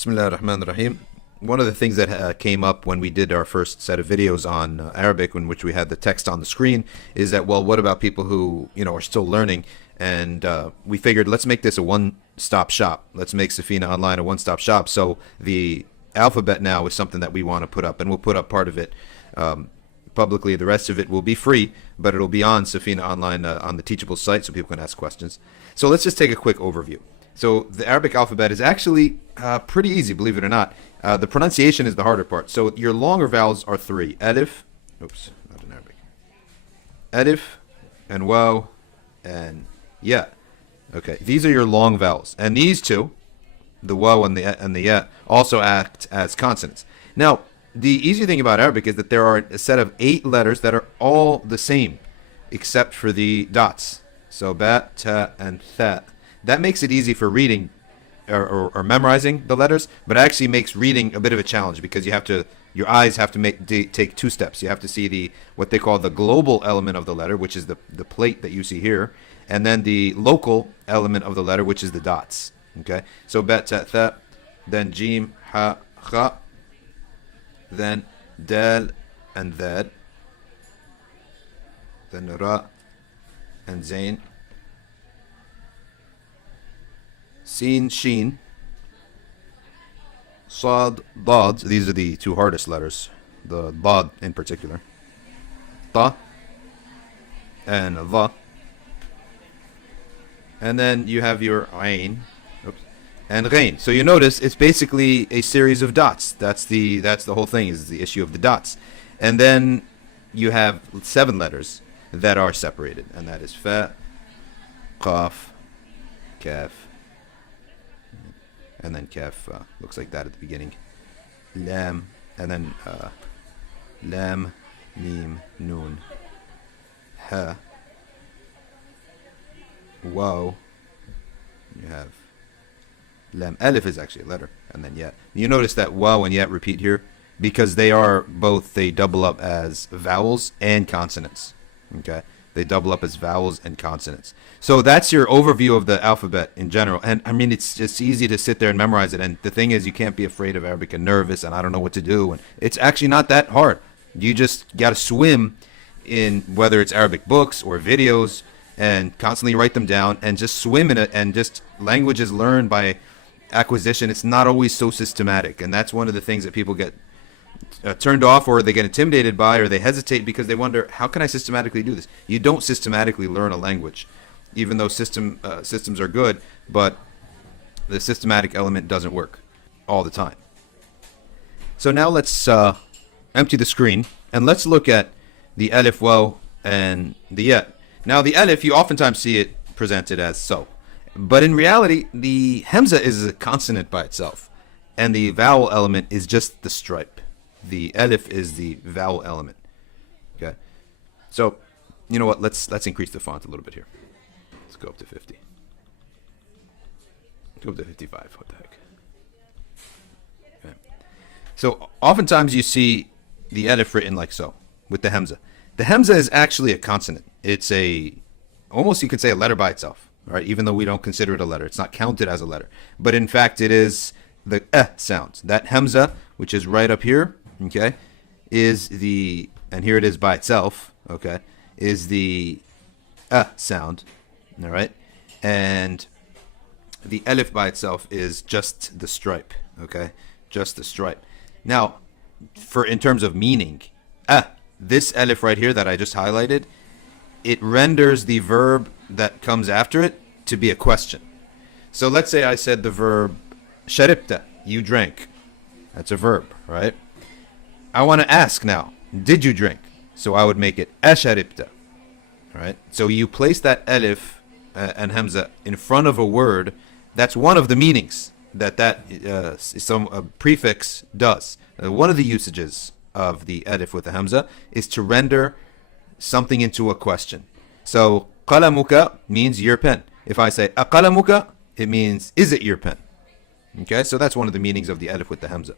Bismillah ar-Rahman ar-Rahim. One of the things that came up when we did our first set of videos on Arabic, in which we had the text on the screen, is that, well, what about people who, are still learning? And we figured, let's make this a one-stop shop. Let's make Safina Online a one-stop shop. So the alphabet now is something that we want to put up, and we'll put up part of it publicly. The rest of it will be free, but it'll be on Safina Online on the Teachable site, so people can ask questions. So let's just take a quick overview. So the Arabic alphabet is actually pretty easy, believe it or not. The pronunciation is the harder part. So your longer vowels are three. Alif, oops, not in Arabic. Alif, and waw, and ya. Okay, these are your long vowels. And these two, the waw and the ya, also act as consonants. Now, the easy thing about Arabic is that there are a set of 8 letters that are all the same, except for the dots. So ba, ta, and tha. That makes it easy for reading or memorizing the letters, but it actually makes reading a bit of a challenge because your eyes have to take 2 steps. You have to see what they call the global element of the letter, which is the plate that you see here, and then the local element of the letter, which is the dots. Okay, so ba, ta, tha, then jim, ha, kha, then dal and dhad, then ra and zain, Sin, Sheen, Sad, Dad. These are the 2 hardest letters, the Dad in particular. Ta and Va. And then you have your Ain, and Ghain. So you notice it's basically a series of dots. That's the whole thing, is the issue of the dots. And then you have 7 letters that are separated, and that is Fa, Qaf, Kaf, and then kaf looks like that at the beginning. Lam, and then lam, mim, noon, ha, waw. You have lam. Alif is actually a letter, and then yet. You notice that waw and yet repeat here because they double up as vowels and consonants. Okay, they double up as vowels and consonants. So that's your overview of the alphabet in general. And I mean, it's just easy to sit there and memorize it. And the thing is, you can't be afraid of Arabic and nervous and I don't know what to do. And it's actually not that hard. You just got to swim in, whether it's Arabic books or videos, and constantly write them down and just swim in it. And just language is learned by acquisition. It's not always so systematic. And that's one of the things that people get turned off, or they get intimidated by, or they hesitate because they wonder, how can I systematically do this? You don't systematically learn a language, even though systems are good, but the systematic element doesn't work all the time. So now let's empty the screen and let's look at the alif, waw, and the ya. Now the alif, you oftentimes see it presented as so, but in reality the hamza is a consonant by itself, and the vowel element is just the stripe. The alif is the vowel element. Okay, so you know what? Let's increase the font a little bit here. Let's go up to 50. Go up to 55. What the heck? Okay. So oftentimes you see the alif written like so with the hamza. The hamza is actually a consonant. It's almost, you could say, a letter by itself. All right, even though we don't consider it a letter, it's not counted as a letter. But in fact, it is the sound. That hamza, which is right up here, okay, is and here it is by itself, okay, is the sound, all right, and the alif by itself is just the stripe, okay, just the stripe. Now, in terms of meaning, this alif right here that I just highlighted, it renders the verb that comes after it to be a question. So let's say I said the verb sharibta, you drank. That's a verb, right? I want to ask now, did you drink? So I would make it asharibta. All right? So you place that alif and hamza in front of a word. That's one of the meanings that some prefix does. One of the usages of the alif with the hamza is to render something into a question. So qalamuka means your pen. If I say aqalamuka, it means, is it your pen? Okay, so that's one of the meanings of the alif with the hamza.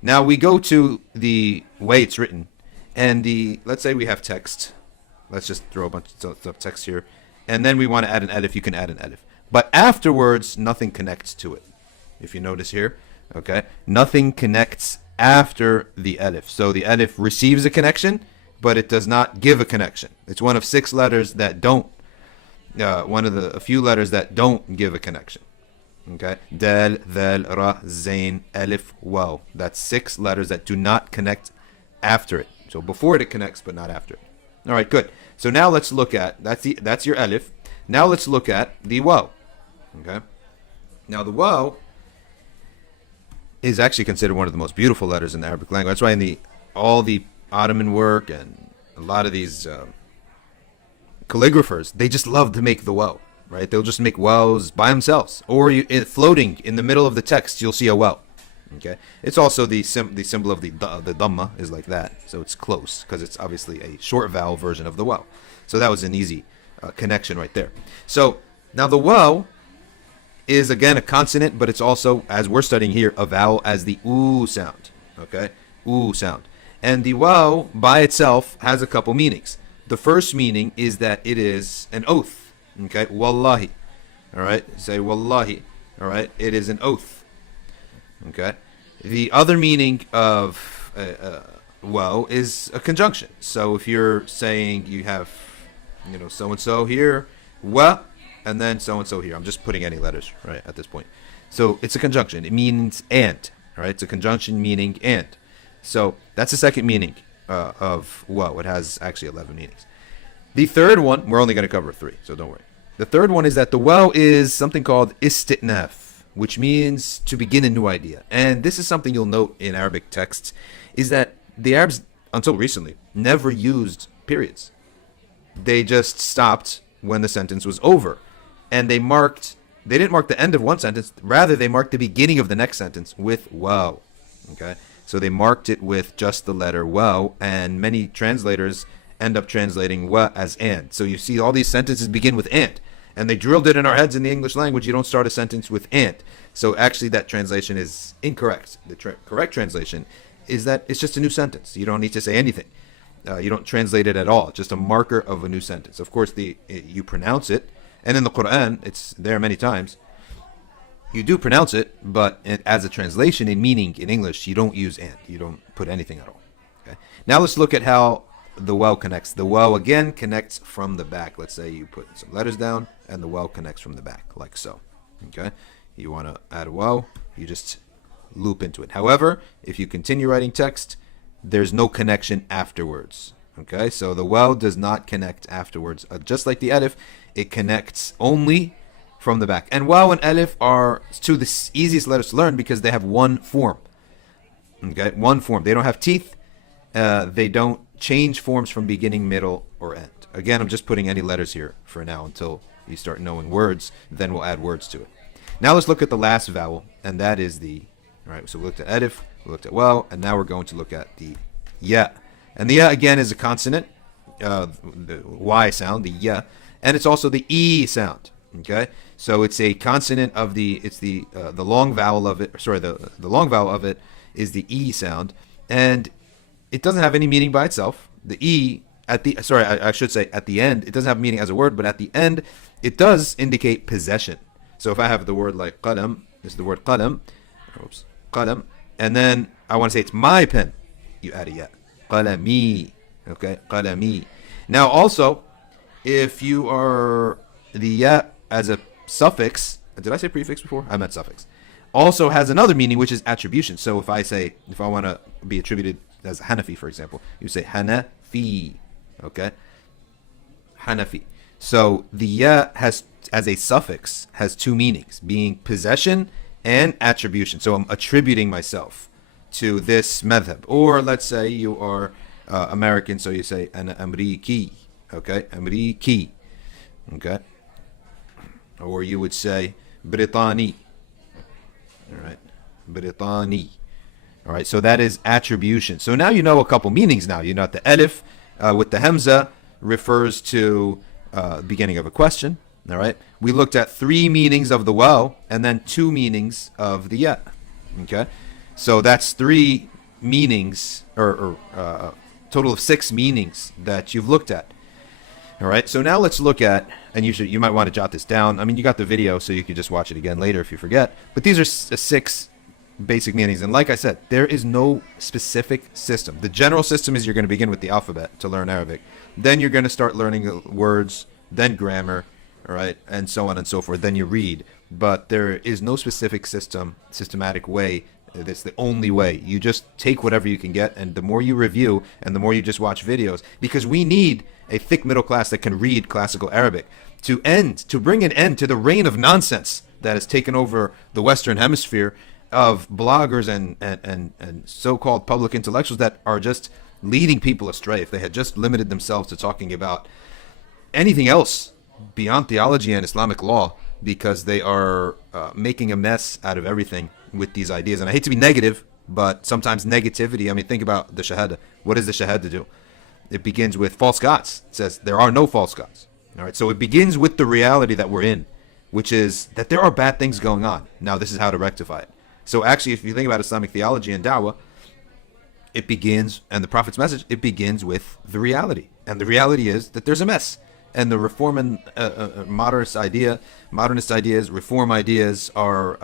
Now we go to the way it's written, and let's say we have text. Let's just throw a bunch of text here, and then we want to add an alif. You can add an alif, but afterwards nothing connects to it. If you notice here, Okay, nothing connects after the alif. So the alif receives a connection, but it does not give a connection. It's one of 6 letters that don't. One of the a few letters that don't give a connection. Okay, dal, dhal, ra, zain, alif, waw. That's 6 letters that do not connect after it. So before it connects, but not after it. All right, good. So now let's look at that's your alif. Now let's look at the waw. Okay. Now the waw is actually considered one of the most beautiful letters in the Arabic language. That's why in all the Ottoman work and a lot of these calligraphers, they just love to make the waw, right? They'll just make waws by themselves, or floating in the middle of the text, you'll see a waw. Okay, it's also the symbol of the dhamma is like that, so it's close because it's obviously a short vowel version of the waw. So that was an easy connection right there. So now the waw is again a consonant, but it's also, as we're studying here, a vowel as the oo sound. Okay, oo sound. And the waw by itself has a couple meanings. The first meaning is that it is an oath. Okay, wallahi. All right, say wallahi. All right, it is an oath. Okay, the other meaning of waw is a conjunction. So if you're saying you have, so and so here, wa, and then so and so here. I'm just putting any letters right at this point. So it's a conjunction. It means and. All right, it's a conjunction meaning and. So that's the second meaning of waw. It has actually 11 meanings. The third one, we're only going to cover 3, so don't worry. The third one is that the waw is something called istitnaf, which means to begin a new idea. And this is something you'll note in Arabic texts, is that the Arabs, until recently, never used periods. They just stopped when the sentence was over. And they didn't mark the end of one sentence, rather they marked the beginning of the next sentence with waw. Okay? So they marked it with just the letter waw, and many translators end up translating wa as and. So you see all these sentences begin with and they drilled it in our heads in the English language. You don't start a sentence with and. So actually that translation is incorrect. The correct translation is that it's just a new sentence. You don't need to say anything. You don't translate it at all. It's just a marker of a new sentence. Of course, you pronounce it, and in the Quran, it's there many times. You do pronounce it, but as a translation in meaning in English, you don't use and. You don't put anything at all. Okay. Now let's look at how the waw connects. The waw again connects from the back. Let's say you put some letters down, and the waw connects from the back, like so. Okay. You want to add a waw, you just loop into it. However, if you continue writing text, there's no connection afterwards. Okay. So the waw does not connect afterwards. Just like the alif, it connects only from the back. And waw and alif are two of the easiest letters to learn because they have one form. Okay, one form. They don't have teeth. They don't change forms from beginning, middle, or end. Again, I'm just putting any letters here for now until you start knowing words. Then we'll add words to it. Now let's look at the last vowel, and that is the. All right. So we looked at alif, we looked at waw, and now we're going to look at the ya. And the ya again is a consonant, the y sound, the ya, and it's also the e sound. Okay, so it's a consonant of the long vowel of it. Sorry, the long vowel of it is the e sound, and it doesn't have any meaning by itself. The e at the I should say at the end, it doesn't have meaning as a word, but at the end, it does indicate possession. So if I have the word like qalam, this is the word qalam, qalam, and then I want to say it's my pen, you add a ya, qalami. Okay, qalami. Now also, if you are the ya as a suffix, did I say prefix before? I meant suffix. Also has another meaning, which is attribution. So if I want to be attributed as Hanafi, for example, you say Hanafi. Okay, Hanafi. So the ya has, as a suffix, has two meanings, being possession and attribution. So I'm attributing myself to this madhab. Or let's say you are American, so you say Ana Amriki. Okay, Amriki. Okay. Or you would say Britani. All right, Britani. All right, so that is attribution. So now you know a couple meanings now. You know the alif with the hamza refers to beginning of a question. All right, we looked at 3 meanings of the waw and then 2 meanings of the ya. Okay, so that's 3 meanings, or total of 6 meanings that you've looked at. All right, so now let's look at, and you might want to jot this down. I mean, you got the video, so you can just watch it again later if you forget. But these are 6 basic meanings. And like I said, there is no specific system. The general system is you're going to begin with the alphabet to learn Arabic. Then you're going to start learning words, then grammar, all right, and so on and so forth. Then you read. But there is no specific systematic way. That's the only way. You just take whatever you can get, and the more you review and the more you just watch videos, because we need a thick middle class that can read classical Arabic to bring an end to the reign of nonsense that has taken over the Western Hemisphere of bloggers and so-called public intellectuals that are just leading people astray. If they had just limited themselves to talking about anything else beyond theology and Islamic law, because they are making a mess out of everything with these ideas. And I hate to be negative, but sometimes negativity, I mean, think about the Shahada. What does the Shahada do? It begins with false gods. It says there are no false gods. All right, so it begins with the reality that we're in, which is that there are bad things going on. Now, this is how to rectify it. So actually, if you think about Islamic theology and da'wah, it begins, and the Prophet's message, it begins with the reality. And the reality is that there's a mess. And the reform and modernist ideas, reform ideas are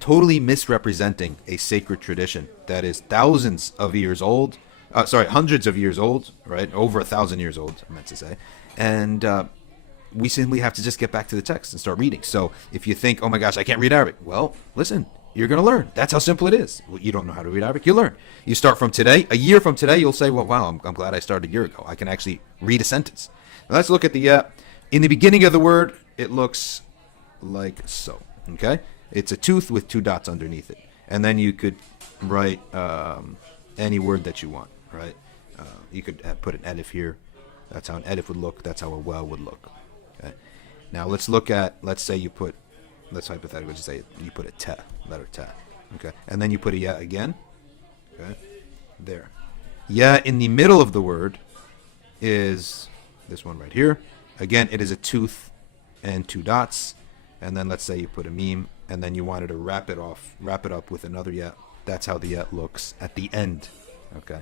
totally misrepresenting a sacred tradition that is thousands of years old. Hundreds of years old, right? Over 1,000 years old, I meant to say. And we simply have to just get back to the text and start reading. So if you think, oh my gosh, I can't read Arabic. Well, listen, you're going to learn. That's how simple it is. Well, you don't know how to read Arabic, you learn. You start from today. A year from today, you'll say, well, wow, I'm glad I started a year ago. I can actually read a sentence. Now let's look at the, in the beginning of the word, it looks like so, okay? It's a tooth with 2 dots underneath it. And then you could write any word that you want, right? You could put an alif here. That's how an alif would look. That's how a waw would look. Okay. Now let's look at, let's hypothetically just say you put a ta, letter ta. Okay. And then you put a ya again. Okay. There. Ya in the middle of the word is this one right here. Again, it is a tooth and 2 dots. And then let's say you put a meme, and then you wanted to wrap it up with another ya. That's how the ya looks at the end. Okay.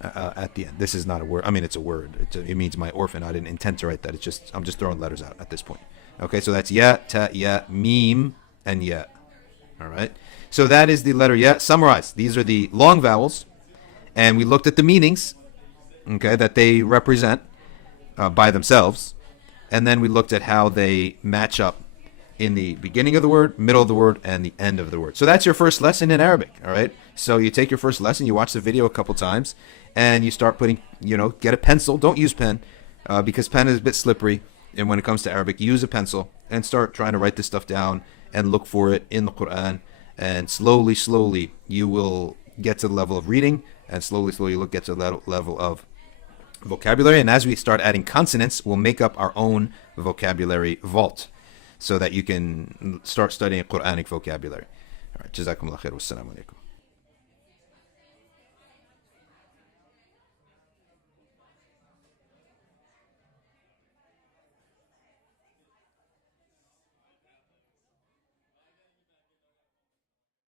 At the end. This is not a word. I mean, it's a word. It means my orphan. I didn't intend to write that. I'm just throwing letters out at this point. Okay, so that's ya, ta, ya, meme, and ya. All right. So that is the letter ya. Summarize. These are the long vowels, and we looked at the meanings, okay, that they represent by themselves, and then we looked at how they match up in the beginning of the word, middle of the word, and the end of the word. So that's your first lesson in Arabic, all right? So you take your first lesson, you watch the video a couple times, and you start putting, get a pencil. Don't use pen, because pen is a bit slippery. And when it comes to Arabic, use a pencil and start trying to write this stuff down and look for it in the Quran. And slowly, you will get to the level of reading, and slowly, you'll get to the level of vocabulary. And as we start adding consonants, we'll make up our own vocabulary vault, so that you can start studying Quranic vocabulary. All right, Jazakumullah khair. Wassalamu alaikum.